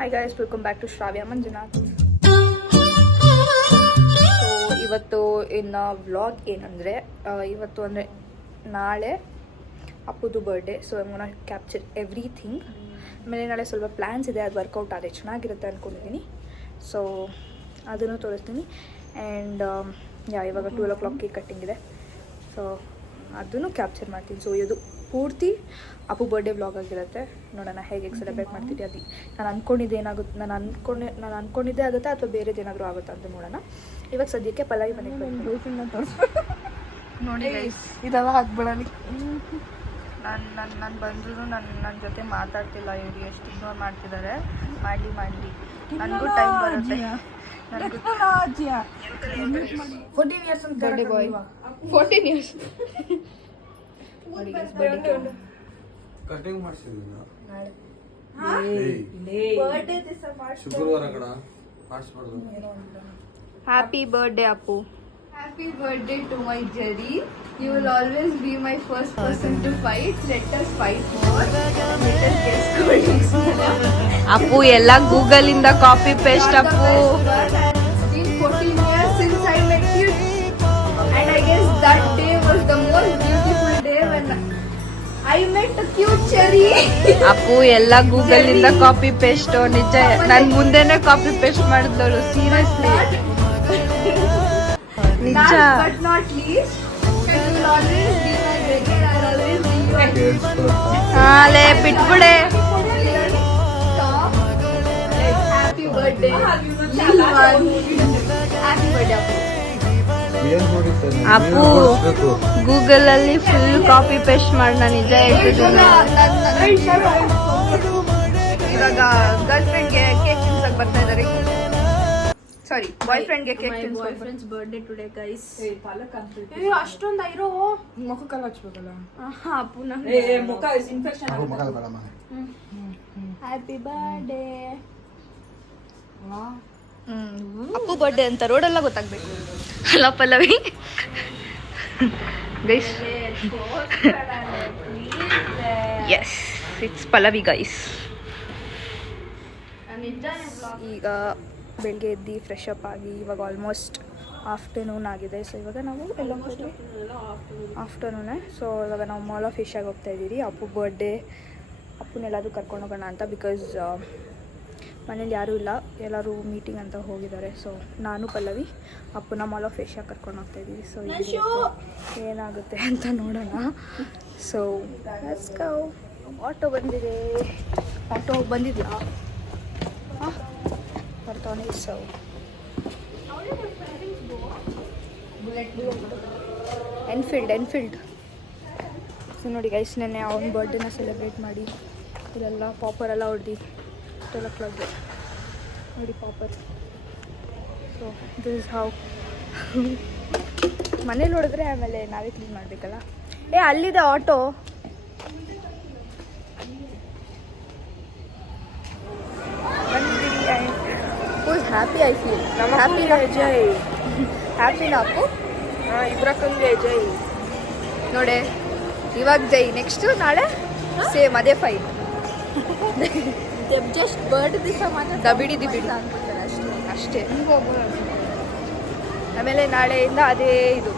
Hi guys, welcome back to Shravya Manjunath. So ಇವತ್ತು ಇನ್ನು vlog ಏನಂದರೆ, ಇವತ್ತು ಅಂದರೆ ನಾಳೆ ಅಪ್ಪುದು birthday. So I want to capture everything. ಆಮೇಲೆ ನಾಳೆ ಸ್ವಲ್ಪ ಪ್ಲ್ಯಾನ್ಸ್ ಇದೆ, ಅದು ವರ್ಕೌಟ್ ಆದರೆ ಚೆನ್ನಾಗಿರುತ್ತೆ ಅಂದ್ಕೊಂಡಿದ್ದೀನಿ. ಸೊ ಅದನ್ನು ತೋರಿಸ್ತೀನಿ. ಆ್ಯಂಡ್ ಇವಾಗ 12 o'clock ಕೇಕ್ ಕಟ್ಟಿಂಗ್ ಇದೆ. ಸೊ ಅದನ್ನು ಕ್ಯಾಪ್ಚರ್ ಮಾಡ್ತೀನಿ. ಸೊ ಇದು ಪೂರ್ತಿ ಅಪ್ಪು ಬರ್ಡೇ ವ್ಲಾಗ್ ಆಗಿರುತ್ತೆ. ನೋಡೋಣ ಹೇಗೆ ಸೆಲೆಬ್ರೇಟ್ ಮಾಡ್ತೀನಿ. ಅದು ನಾನು ಅಂದ್ಕೊಂಡಿದ್ದೆ ಏನಾಗುತ್ತೆ, ನಾನು ಅಂದ್ಕೊಂಡಿದ್ದೇ ಆಗುತ್ತೆ ಅಥವಾ ಬೇರೆದೇನಾದರೂ ಆಗುತ್ತಾ ಅಂತ ನೋಡೋಣ. ಇವಾಗ ಸದ್ಯಕ್ಕೆ ಪಲಾವಿ ಮನೆಗೆ ಬಂದು ನೋಡಿ ಇದೆಲ್ಲ ಹಾಕ್ಬಿಡಲಿ. ನಾನು ಬಂದರೂ ನನ್ನ ಜೊತೆ ಮಾತಾಡ್ತಿಲ್ಲ. ಇವ್ರು ಎಷ್ಟು ಇಗ್ನೋರ್ ಮಾಡ್ತಿದ್ದಾರೆ. ಮಾಡಲಿ ನನಗೂ ಟೈಮ್ ಬರುತ್ತೆ. 14 years ಅಂತ ಬರ್ಡೇ ಬಾಯ್. 14 years ಕಟಿಂಗ್ ಮಾಡ್ಸಿದ್ವಿ ನಾಳೆ ಬರ್ಡೇ ದಿವಸ ಶುಕ್ರವಾರ ಕಡ ಮಾಡಿಸ್ಬಾರ್ದು. Happy birthday Appu. Happy birthday to my Jerry. You will always be my first person to fight. Let us fight more. Let us get stories. Appu ಎಲ್ಲ Google ಇಂದ copy paste Appu. It's been 14 years since I met you, and I guess that day was the most beautiful day when I met a cute Cherry. Appu ಎಲ್ಲ Google ಇಂದ copy paste. ನಿಜ, ನನ್ ಮುಂದೆನೆ copy paste ಮಾಡಿದವರು. Seriously ನಿಜ. Last but not least, you will always be my baby. I will always be your ಹಾಲೆ ಬಿಟ್ಬಿಡೆ. Stop. Happy birthday. Little one. Happy birthday, Appu Google ಅಲ್ಲಿ full copy paste ಮಾಡಿ ನಾನು ನಿಜ ಹೇಳ್ತಿದ್ದೀನಿ. ಇವಾಗ ಗರ್ಲ್ ಫ್ರೆಂಡ್ಗೆ ಕೇಕ್ ತಿನ್ಸಕ್ ಬರ್ತಾ ಇದ್ದಾರೆ. ಸಾರಿ, ಬಾಯ್ ಫ್ರೆಂಡ್ಗೆ cake ತಿನ್ಸಕ್. friend's birthday today, guys. ಅಷ್ಟೊಂದು ಐರೋ ಮುಖಕ್ಕೆಲ್ಲ ಹಚ್ಬೇಕಲ್ಲ. ಅಪ್ಪು ಮುಖ infection Happy birthday. Appu birthday ಅಂತ ರೋಡೆಲ್ಲ ಗೊತ್ತಾಗ್ಬೇಕು ಅಲ್ಲ Pallavi. Guys yes, it's Pallavi guys. ಈಗ ಬೆಳಗ್ಗೆ ಎದ್ದು ಫ್ರೆಶ್ ಅಪ್ ಆಗಿ ಇವಾಗ ಆಲ್ಮೋಸ್ಟ್ ಆಫ್ಟರ್ನೂನ್ ಆಗಿದೆ. ಸೊ ಇವಾಗ ನಾವು ಎಲ್ಲ ಆಫ್ಟರ್ನೂನೇ. ಸೊ ಇವಾಗ ನಾವು ಮಾಲ್ ಆಫ್ ಏಷ್ಯಾಗೆ ಹೋಗ್ತಾ ಇದ್ದೀವಿ. ಅಪ್ಪು ಬರ್ಡೇ, ಅಪ್ಪನೆಲ್ಲಾದರೂ ಕರ್ಕೊಂಡು ಹೋಗೋಣ ಅಂತ. ಬಿಕಾಸ್ ಮನೇಲಿ ಯಾರೂ ಇಲ್ಲ, ಎಲ್ಲರೂ ಮೀಟಿಂಗ್ ಅಂತ ಹೋಗಿದ್ದಾರೆ. ಸೊ ನಾನು ಪಲ್ಲವಿ ಅಪ್ಪನ ಮಾಲ್ ಆಫ್ ಏಷ್ಯಾ ಕರ್ಕೊಂಡು ಹೋಗ್ತಾ ಇದ್ದೀವಿ. ಸೊ ಏನಾಗುತ್ತೆ ಅಂತ ನೋಡೋಣ. So let's go. ಆಟೋ ಬಂದಿದೆ. ಆಟೋ ಬಂದಿದೆಯಾ? ಹಾಂ, ಬರ್ತಾನೆ. So Enfield. ಸೊ ನೋಡಿ ಗೈಸ್, ನೆನ್ನೆ ಅವನ ಬರ್ಡೇನ ಸೆಲೆಬ್ರೇಟ್ ಮಾಡಿ ಇಲ್ಲೆಲ್ಲ ಪಾಪರೆಲ್ಲ ಹೊಡೆದು 12 o'clock ನೋಡಿ popper. So this is how. ಮನೇಲಿ ಹೊಡೆದ್ರೆ ಆಮೇಲೆ ನಾವೇ ಕ್ಲೀನ್ ಮಾಡಬೇಕಲ್ಲ. ಅಲ್ಲಿದೆ ಆಟೋ. Happy I feel. ಹ್ಯಾಪಿನ ಜೈ. ಹ್ಯಾಪಿನ ಅಪ್ಪು ಇಬ್ರಕ್ಕಂಗೆ ಜೈ. ನೋಡೆ ಇವಾಗ ಜೈ, ನೆಕ್ಸ್ಟು ನಾಳೆ ಸೇಮ್ ಅದೇ ಫೈನ್. ಜಸ್ಟ್ ಬರ್ಡ್ ದಿವಸ ಮಾತ್ರ ದಬಿಡಿ ಅನ್ಕೊಳ್ತಾರೆ ಅಷ್ಟೇ. ಆಮೇಲೆ ನಾಳೆಯಿಂದ ಅದೇ ಇದು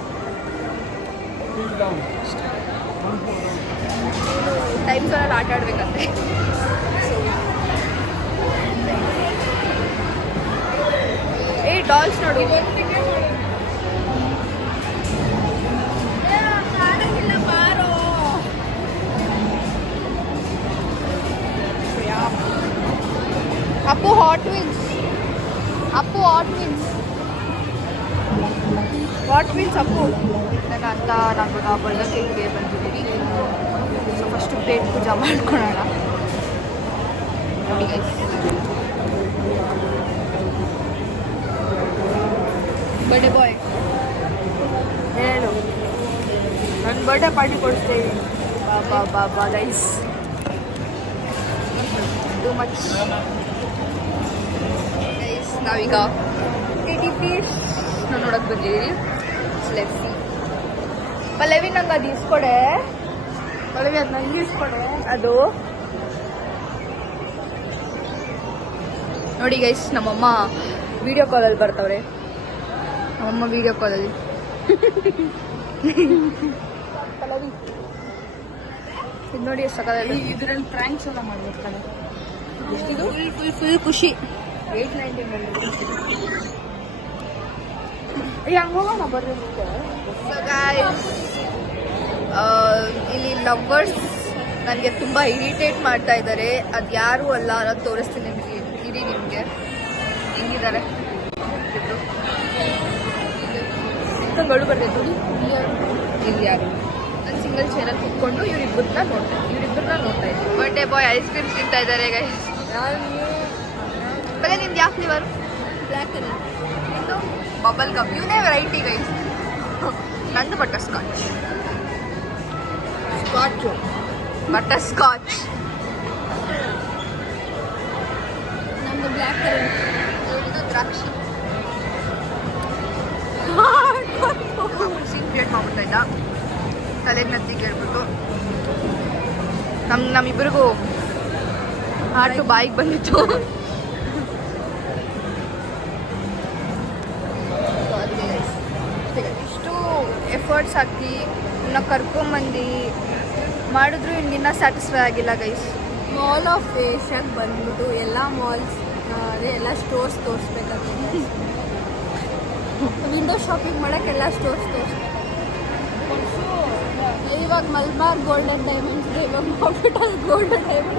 ಟೈಮ್ ಸಲ ಆಟ ಆಡ್ಬೇಕಂತೆ. ಡಾಲ್ಸ್ ನೋಡು. Appu hot wins. ಅಪ್ಪು ನನ್ನ ಅಂತ ನಾವು ಬರ್ಡೇ ಕೇಕ್ಗೆ ಬಂದಿದ್ದೀವಿ. ಸೊ ಫಸ್ಟು ಪ್ಲೇಟ್ ಪೂಜೆ ಮಾಡ್ಕೊಳ್ಳೋಣ. ನೋಡಿ ಗೈಸ್, ಬರ್ಡೇ ಬಾಯ್ ಏನು ನನ್ನ ಬರ್ಡೇ ಪಾರ್ಟಿ ಕೊಡ್ತೇವೆ. ಬಾ ಗೈಸ್, ಟೂ ಮಚ್ ಗೈಸ್. ನಾವೀಗ TTPs ನೋಡೋಕೆ ಬಂದಿದ್ದೀವಿ. Let's see. ಪಲ್ಲವಿ ನಂಗೆ ಅದು ಇಸ್ಕೊಡೆ. ಪಲ್ಲವಿ ಅದು ನಂಗೆ ಇಸ್ಕೊಡೆ. ಅದು ನೋಡಿ ಗೈಸ್, ನಮ್ಮಮ್ಮ ವಿಡಿಯೋ ಕಾಲಲ್ಲಿ ಬರ್ತವ್ರೆ. ನಮ್ಮಮ್ಮ ವಿಡಿಯೋ ಕಾಲಲ್ಲಿ ಇದು ನೋಡಿ ಎಷ್ಟು ಸಕಲ. ಇದ್ರಲ್ಲಿ ಪ್ರ್ಯಾಂಕ್ಸ್ ಎಲ್ಲ ಮಾಡ್ಬಿಡ್ತಾಳೆ. ಎಷ್ಟಿದು? ಫುಲ್ ಖುಷಿ. 899 ಹಂಗ ಹೋಗೋಣ ಬರ್ರಿ. So guys, ಇಲ್ಲಿ ಲವ್ವರ್ಸ್ ನನಗೆ ತುಂಬ ಇರಿಟೇಟ್ ಮಾಡ್ತಾ ಇದ್ದಾರೆ. ಅದು ಯಾರು ಅಲ್ಲ, ನಾನು ತೋರಿಸ್ತೀನಿ ನಿಮಗೆ. ಇಡೀ ನಿಮಗೆ ಹೆಂಗಿದ್ದಾರೆ ಗಳು ಬರ್ಬೇಕು. ಇಲ್ಲಿ ಯಾರು ನಾನು ಸಿಂಗಲ್ ಚೇರಲ್ಲಿ ಕುತ್ಕೊಂಡು ಇವರಿಬ್ಬರನ್ನ ನೋಡ್ತಾ ಇದ್ದೀನಿ. ಬರ್ಡೇ ಬಾಯ್ ಐಸ್ ಕ್ರೀಮ್ಸ್ ತಿಂತಾ ಇದ್ದಾರೆ ಗೈಸ್. ಬೆಲೆ ನಿಮ್ದು ಯಾವ ಫ್ಲೇವರ್? Black colour. ಇದು ಬಬಲ್ ಗಮ್. ಇವನೇ ವೆರೈಟಿ ಗೈಸ್. ನಂದು ಬಟರ್ ಸ್ಕಾಚ್. Butter scotch. ನಮ್ದು ಬ್ಲ್ಯಾಕ್ ಕಲರ್. ಇದು ದ್ರಾಕ್ಷಿ. ಸೀನ್ ಕ್ರಿಯೇಟ್ ಮಾಡ್ಬಿಡ್ತಾ ಇದ್ದ ತಲೆಗೆ ನತ್ತಿ ಕೇಳ್ಬಿಟ್ಟು. ನಮ್ಮಿಬ್ಬರಿಗೂ ಹಾಟು ಬಾಯಿಗೆ ಬಂದಿತ್ತು. ಇಷ್ಟು ಎಫರ್ಟ್ಸ್ ಹಾಕಿ ಇನ್ನ ಕರ್ಕೊಂಬಂದು ಮಾಡಿದ್ರು ಇನ್ನಿನ್ನ ಸ್ಯಾಟಿಸ್ಫೈ ಆಗಿಲ್ಲ ಗೈಸ್. ಮಾಲ್ ಆಫ್ ಏಷ್ಯಾಗೆ ಬಂದ್ಬಿಟ್ಟು ಎಲ್ಲ ಮಾಲ್ಸ್ ಅದೇ ಎಲ್ಲ ಸ್ಟೋರ್ಸ್ ತೋರಿಸ್ಬೇಕಾಗ್ತದೆ. ವಿಂಡೋ ಶಾಪಿಂಗ್ ಮಾಡೋಕ್ಕೆಲ್ಲ ಸ್ಟೋರ್ಸ್ ತೋರಿಸ್ಬೇಕು. ಇವಾಗ ಮಲ್ಬಾರ್ ಗೋಲ್ಡನ್ ಡೈಮಂಡ್ಸ್ ಇದೆ, ಇವಾಗ ಹೋಗ್ಬಿಟ್ಟು ಗೋಲ್ಡನ್ ಡೈಮಂಡ್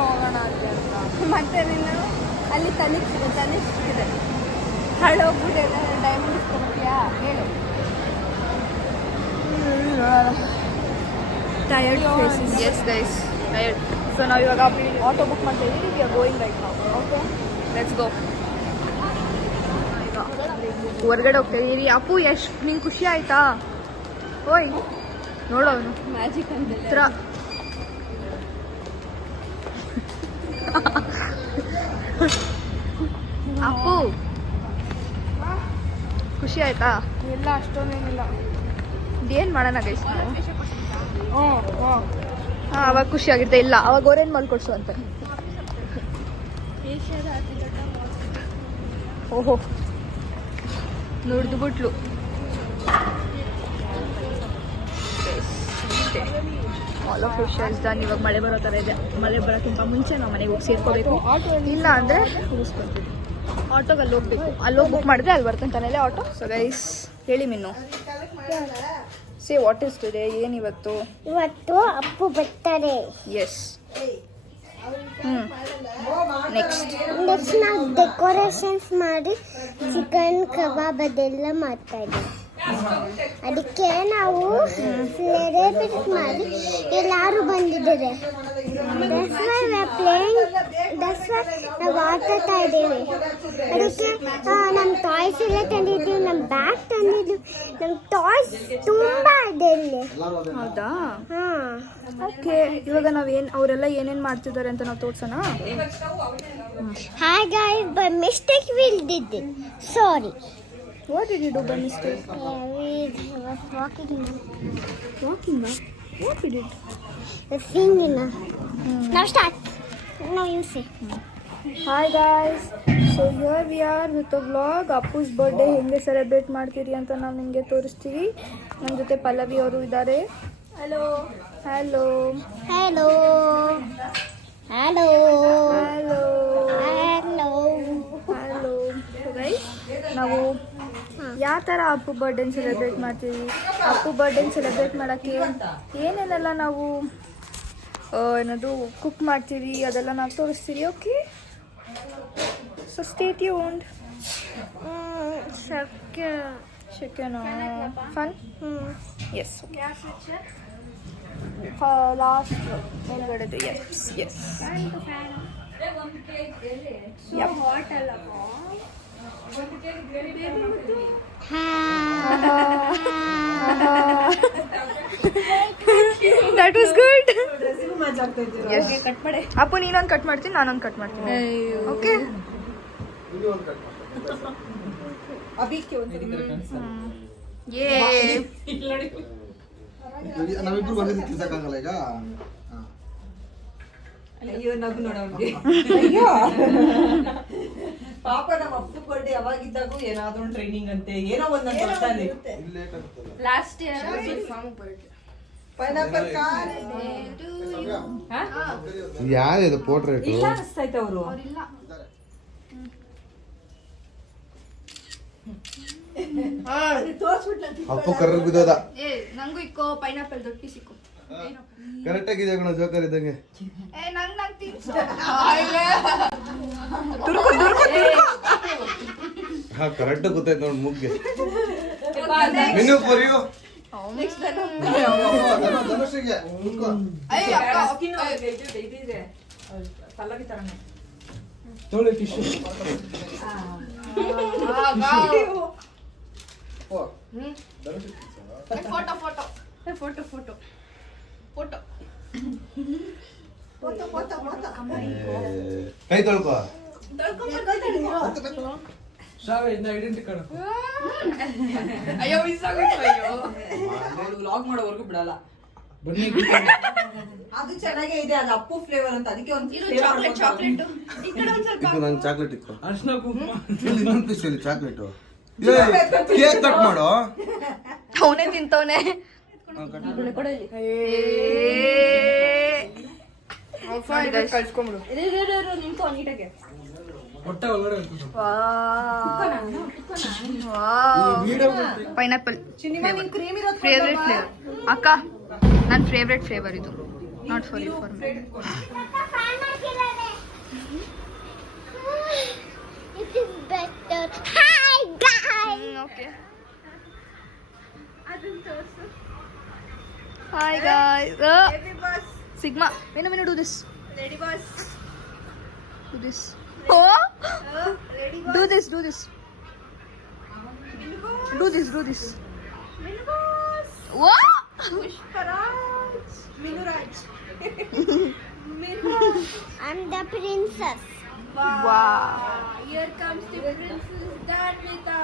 ಹೋಗೋಣ ಅಂತ. ಮತ್ತೆ ನೀನು ಅಲ್ಲಿ ತನಿಷ್ ಇದೆ, ಹಳೋಗ್ಬಿಟ್ಟು ಡೈಮಂಡ್ ಇಸ್ಕೊಳ್ತೀಯಾ ಹೇಳು. Tired faces. Yes guys, tired. So ನಾವು ಇವಾಗ ಆಟೋ ಬುಕ್ ಮಾಡ್ತಾ ಇದ್ದೀವಿ. We are going right now. Okay, let's go. ಹೊರಗಡೆ ಹೋಗ್ತಾ ಇದ್ದೀರಿ. ಅಪ್ಪು, ಎಷ್ಟು ನಿಂಗೆ ಖುಷಿ ಆಯ್ತಾ? ಓಯ್ ನೋಡು, ಅವನು ಮ್ಯಾಜಿಕ್ ಅಂತ ಹತ್ರ. ಅಪ್ಪು ಖುಷಿ ಆಯ್ತಾ? ಎಲ್ಲ ಅಷ್ಟೊಂದೇನಿಲ್ಲ. ಏನು ಮಾಡೋಣ ಗೈಸ್ ನಾವು? ಹ್ಞೂ ಹಾಂ, ಅವಾಗ ಖುಷಿ ಆಗುತ್ತೆ. ಇಲ್ಲ ಅವಾಗ ಅವ್ರೇನು ಮಾಲ್ ಕೊಡ್ಸು ಅಂತ. ಓಹೋ, ನೋಡ್ದು ಬಿಟ್ಲು. Mall of Asia's done. ಇವಾಗ ಮಳೆ ಬರೋ ಥರ ಇದೆ. ಮಳೆ ಬರೋಕ್ಕಿಂತ ಮುಂಚೆ ನಾವು ಮನೆಗೆ ಹೋಗಿ ಸೇರ್ಕೋಬೇಕು. ಇಲ್ಲ ಅಂದರೆ ಮುಗಿಸ್ಕೊಳ್ತೀವಿ. ಆಟೋಗೆ ಅಲ್ಲಿ ಹೋಗ್ಬೇಕು. ಅಲ್ಲಿ ಹೋಗಿ ಬುಕ್ ಮಾಡಿದ್ರೆ ಅಲ್ಲಿ ಬರ್ಕೊಂತಾನೆ ಆಟೋ. ಸೊ ಗೈಸ್, ಹೇಳಿ Minnu, say what is today? ಏನಿವತ್ತು? ಇವತ್ತು ಅಪ್ಪು ಬರ್ತಾರೆ. ಎಸ್. ನೆಕ್ಸ್ಟ್ ನಾವು ಡೆಕೋರೇಷನ್ಸ್ ಮಾಡಿ ಚಿಕನ್ ಕಬಾಬ್ ಅದೆಲ್ಲ ಮಾಡ್ತಾ ಇದ್ದೀವಿ. ಅದಕ್ಕೆ ನಾವು ಸೆಲೆಬ್ರೇಟ್ ಮಾಡಿ ಎಲ್ಲರೂ ಬಂದಿದ್ದಾರೆ. ನಾವು ಆಡ್ತಾ ಇದ್ದೀವಿ. ಅದಕ್ಕೆ ನಮ್ಮ ಟಾಯ್ಸ್ ಎಲ್ಲ ತಂದಿದ್ದೀವಿ, ನಮ್ಮ ಬ್ಯಾಗ್ ತಂದಿದ್ದೀವಿ. ನಮ್ಮ ಟಾಯ್ಸ್ ತುಂಬ ಇದೆ ಇಲ್ಲಿ. ಹೌದಾ? ಹಾಂ, ಓಕೆ. ಇವಾಗ ನಾವೇನು ಅವರೆಲ್ಲ ಏನೇನು ಮಾಡ್ತಿದ್ದಾರೆ ಅಂತ ನಾವು ತೋರ್ಸೋಣ. Hi guys, by mistake will did it. Sorry. What did you do by mistake? Walking. What did it? Singing. Now start. Now you say. Hi guys. So here we are with a vlog. Appu's birthday ಹೆಂಗೆ celebrate ಮಾಡ್ತೀರಿ ಅಂತ ನಾವು ನಿಮಗೆ ತೋರಿಸ್ತೀವಿ. ನಮ್ಮ ಜೊತೆ ಪಲ್ಲವಿ ಅವರು ಇದ್ದಾರೆ. Hello hello Hello. Hello. Hello Hello. Hello. So guys, ನಾವು ಯಾವ ಥರ ಅಪ್ಪು ಬರ್ಡೇನ ಸೆಲೆಬ್ರೇಟ್ ಮಾಡ್ತೀವಿ, ಅಪ್ಪು ಬರ್ಡೇನ ಸೆಲೆಬ್ರೇಟ್ ಮಾಡೋಕ್ಕೆ ಏನೇನೆಲ್ಲ ನಾವು ಏನದು ಕುಕ್ ಮಾಡ್ತೀವಿ ಅದೆಲ್ಲ ನಾವು ತೋರಿಸ್ತೀವಿ. Okay, so stay tuned. Chicken fun. Yes, last ಮೇಲ್ಗಡೆದು. Yes yes. That was good. Appu ನೀನೊಂದು ಕಟ್ ಮಾಡ್ತೀನಿ, ನಾನೊಂದು ಕಟ್ ಮಾಡ್ತೀನಿ. ಓಕೆ, ನಾವಿಬ್ರು ಬಂದಿದ್ದು ತಿನ್ಸಕ್ಕಾಗಲ್ಲ ಈಗ. ಅಯ್ಯೋ ನಗು ನೋಡ ಅವ್ನಿಗೆ. ಪಾಪ ನಮ್ಮ ಅಪ್ಪು ಬರ್ಡೇ ಯಾವಾಗಿದ್ದಾಗೂ ಏನಾದ್ರು ಒಂದು ಟ್ರೈನಿಂಗ್ ಅಂತೆ ಏನೋ ಒಂದ್ ನಂಗೆ ಗೊತ್ತಾಗ್ಲಿ. ಲಾಸ್ಟ್ ಇಯರ್ ಪೈನಾಪಲ್ ಕಾರ್ ಯಾರಿದು ಪೋರ್ಟ್ರೇಟ್ ಇಲ್ಲ ಅನಿಸ್ತೈತೆ ಅವರು. ಅವ್ರಿಲ್ಲ. ಅಪ್ಪು ಕರ್ರ ಬಿದ್ದೋದ ಏ ನಂಗೂ ಇಕ್ಕೋ ಪೈನಾಪಲ್ ದೊಡ್ಡ ಪೀಸ್ ಇಕ್ಕೋ. ಕರೆಕ್ಟ್ ಆಗಿದೆ ಕಣ ಜೋಕರ್ ಇದ್ದಂಗೆ. ಏ ನಂಗ್ ತಿನ್ಸು. ಹಾ ಕರೆಕ್ಟ್ ಗೊತ್ತಾಯ್ತು ನೋಡಿ ಮುಗ್ಗೆ. Menu for you. ಧನುಷಿಗೆ ಕುತ್ಕೋ. ಅಯ್ಯ ಅಕ್ಕ ಇದಿದೆ ಪಲ್ಲವಿ ತರನೇ. ತೊಳೆ ಟಿಶ್ಯೂ. ಫೋಟೋ ಕೈ ತೊಳ್ಕೋ. ಅಯ್ಯೋ ಮಿಸ್ ಆಗೋಯ್ತು. ಅಯ್ಯೋ ವ್ಲಾಗ್ ಮಾಡೋವರೆಗೂ ಬಿಡಲ್ಲ. ಅದು ಚೆನ್ನಾಗೇ ಇದೆ, ಅದು ಅಪ್ಪು ಫ್ಲೇವರ್ ಅಂತ, ಅದಕ್ಕೆ ಒಂದು ಇದು ಚಾಕ್ಲೇಟ್ ಈ ಕಡೆ ಒಂದ್ ಸ್ವಲ್ಪ ಇದು ನಂಗೆ ಚಾಕ್ಲೇಟ್ ಇಕ್ಕೋ. ಇನ್ನೊಂದು ಪೀಸ್ ಇಲ್ಲಿ ಚಾಕ್ಲೇಟು. ಕೇಕ್ ಕಟ್ ಮಾಡು. ಅವನೇ ತಿಂತವನೆ. ಕಳ್ಸ್ಕೊಂಬಿಡು. ನಿಂತ್ಕೊ ನೀಟಾಗೆ. ಪೈನಾಪಲ್ ಫೇವ್ರೆಟ್ ಫ್ಲೇವರ್ ಅಕ್ಕ, ನನ್ನ ಫೇವ್ರೆಟ್ ಫ್ಲೇವರ್ ಇದು. Not for you, for me. It is better. Hi guys. Okay. Hi guys. Sigma. When do this? Lady boss. Do this. Oh. Do this. Do this. Do this. Do this. What? Pushparaj. Minuraj. I'm the princess. Wow. Here comes the princess Danvita.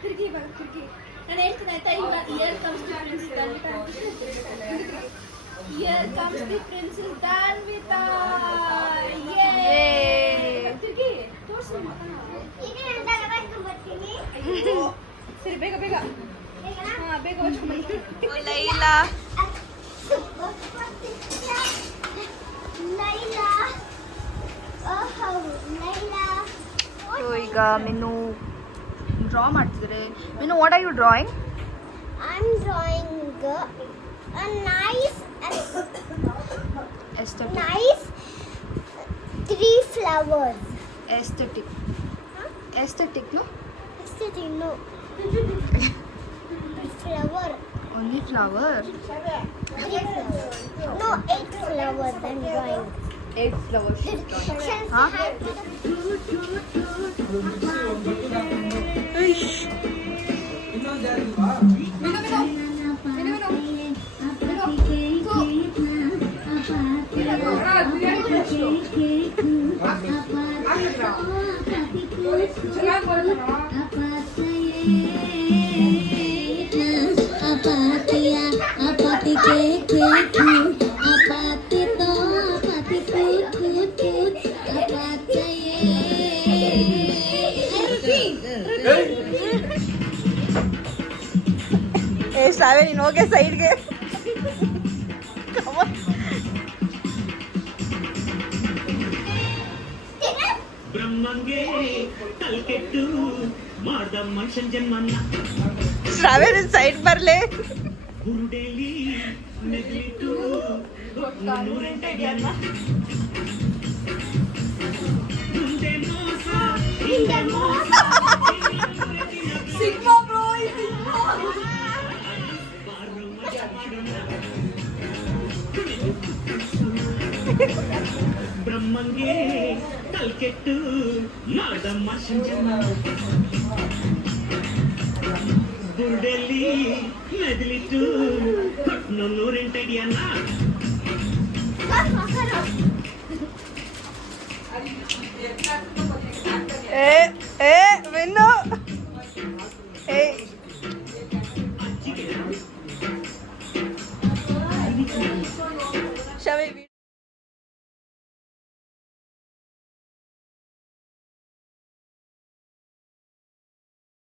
ತಿರ್ಗಿ ಬರ ತಿರ್ಗಿ. ನಾನು ಹೇಳ್ತೀನಿ ಆಯ್ತಾ, ಈಗ here comes the princess Danvita. Here comes the princess Danvita. Yay! ತಿರ್ಗಿ ತೋರ್ಸು ಮಗನ. ಈಗ ನಾನು ತಗೊಂಡು ಬರ್ತೀನಿ. ಅಯ್ಯೋ. ಸರಿ ಬೇಗ ಬೇಗ. ಹಾ ಬೇಗ ಹೊಚ್ಕೊಂಬನ್ನಿ. Layla. Layla. Oh, Layla. So ಈಗ ಮೆನು ಡ್ರಾ ಮಾಡ್ತಿದ್ರೆ. Menu, what are you drawing? I'm drawing a nice Aesthetic. 3 flowers. Aesthetic. Aesthetic, no? Aesthetic, no. Flower. Only flower. 3 flowers. No, 8 flowers I'm drawing. 8 flowers. Since Huh? I have ಸಾವೆ ನೀನು ಹೋಗೆ ಸೈಡ್ಗೆ. ಬ್ರಹ್ಮಂಗೆ ಕಲ್ಕೆಟ್ಟು ಮಾಡ್ದ ಮನುಷ್ಯನ್ ಜನ್ಮನ್ನ ಸಾವೆ side ಬರ್ಲೆ. ಗುರುಡೇಲಿ ನೆಗ್ಲಿಟ್ಟು ನೂರೆಂಟಯ್ಯನ್ನ ಮುಂದೆ ಮೋಸ ಹಿಂದೆ ಮೋಸ sigma bro, sigma. ಬ್ರಹ್ಮಂಗೆ ಕಲ್ಕೆಟ್ಟು ಮಾಡ್ದ ಮನುಷ್ಯನ್ ಜನ್ಮ ಗುರುಡೇಲಿ ಮೆದಲಿಟ್ಟು ನೂರೆಂಟಯ್ಯನ್ನ